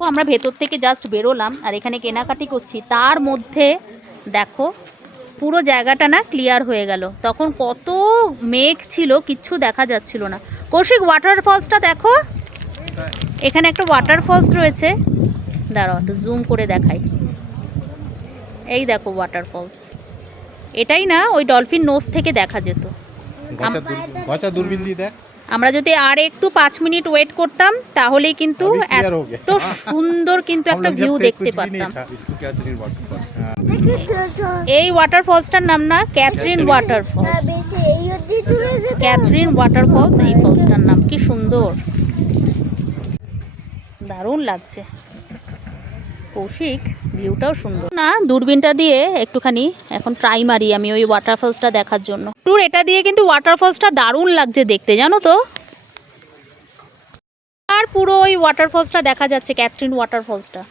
তো আমরা ভেতর থেকে জাস্ট বেরোলাম, আর এখানে কেনাকাটি করছি। তার মধ্যে দেখো, পুরো জায়গাটা না ক্লিয়ার হয়ে গেল। তখন কত মেঘ ছিল, কিচ্ছু দেখা যাচ্ছিল না। কৌশিক ওয়াটারফলসটা দেখো। এখানে একটা ওয়াটারফলস রয়েছে। দাঁড়াও, একটু জুম করে দেখাই। এই দেখো ওয়াটারফলস এটাই না, ওই ডলফিন নোস থেকে দেখা যেত। দূরবীন দিয়ে দেখ। আমরা যদি আর একটু পাঁচ মিনিট ওয়েট করতাম তাহলে কিন্তু এত সুন্দর কিন্তু একটা ভিউ দেখতে পারতাম। এই ওয়াটার ফলসটার নাম না Catherine water falls Catherine water falls এই ফলসটার নাম কি সুন্দর। দারুণ লাগছে। কৌশিক ভিউটাও সুন্দর। না দূরবীনটা দিয়ে একটুখানি এখন ট্রাই মারি আমি ওই ওয়াটারফলসটা দেখার জন্য। ট্যুর এটা দিয়ে কিন্তু ওয়াটারফলসটা দারুণ লাগছে দেখতে জানো তো? আর পুরো ওই ওয়াটারফলসটা দেখা যাচ্ছে ক্যাথরিন ওয়াটারফলসটা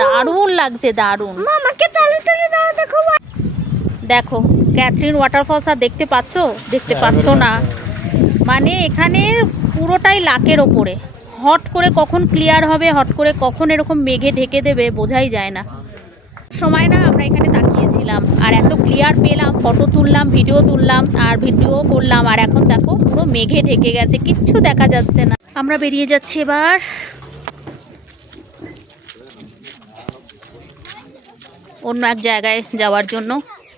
দারুণ লাগছে দারুণ। দেখো দেখো ক্যাথরিন ওয়াটারফলস আর দেখতে পাচ্ছো? দেখতে হ্যাঁ, পাচ্ছো না। মানে এখানে পুরোটাই লাকের ওপরে। হট করে কখন ক্লিয়ার হবে, হট করে কখন এরকম মেঘে ঢেকে দেবে বোঝাই যায় না। সময় না আমরা এখানে তাকিয়েছিলাম, আর এত ক্লিয়ার পেলাম ফটো তুললাম ভিডিও তুললাম, আর ভিডিও করলাম, আর এখন দেখো পুরো মেঘে ঢেকে গেছে, কিচ্ছু দেখা যাচ্ছে না। আমরা বেরিয়ে যাচ্ছি এবার। অন্য এক জায়গায় যাওয়ার জন্য।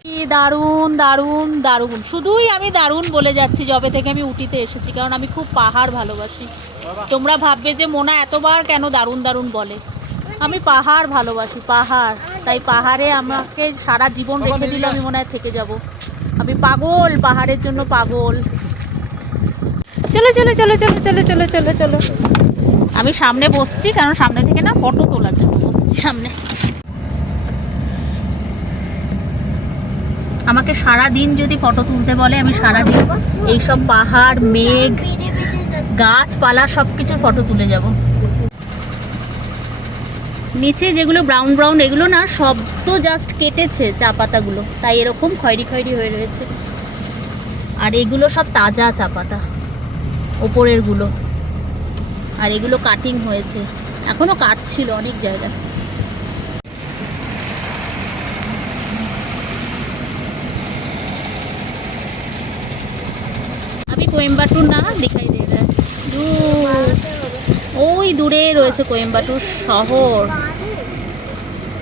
কি দারুণ দারুণ দারুণ। শুধুই আমি দারুণ বলে যাচ্ছি যবে থেকে আমি উটিতে এসেছি কারণ আমি খুব পাহাড় ভালোবাসি। তোমরা ভাববে যে মোনা এতবার কেন দারুণ দারুণ বলে? আমি পাহাড় ভালোবাসি পাহাড়। তাই পাহাড়ে আমাকে সারা জীবন রেখে দিলে আমি মনে হয় থেকে যাব। আমি পাগল পাহাড়ের জন্য পাগল। চলো চলো চলো চলো চলো চলো চলো চলো। আমি সামনে বসছি কারণ সামনে থেকে না ফটো তোলার জন্য বসছি সামনে। আমাকে সারা দিন যদি ফটো তুলতে বলে, আমি সারা দিন এইসব পাহাড়, মেঘ, গাছপালা সব কিছুর ফটো তুলে যাব। নিচে যেগুলো ব্রাউন ব্রাউন এগুলো না তো জাস্ট কেটেছে চা পাতাগুলো। তাই এরকম খয়েরি খয়রি হয়ে রয়েছে। আর এগুলো সব তাজা চা পাতা, ওপরেরগুলো। আর এগুলো কাটিং হয়েছে। এখনও কাটছিল অনেক জায়গা কোয়েম্বাটুর না? দেখাই দেবে ওই দূরে রয়েছে কোয়েম্বাটুর শহর।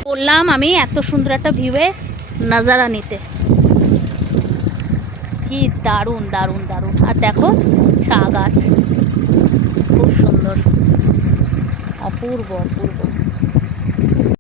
বললাম আমি এত সুন্দর একটা ভিউয়ে নাজারা নিতে। কি দারুণ দারুণ দারুণ। আর দেখো ছা গাছ খুব সুন্দর। অপূর্ব অপূর্ব।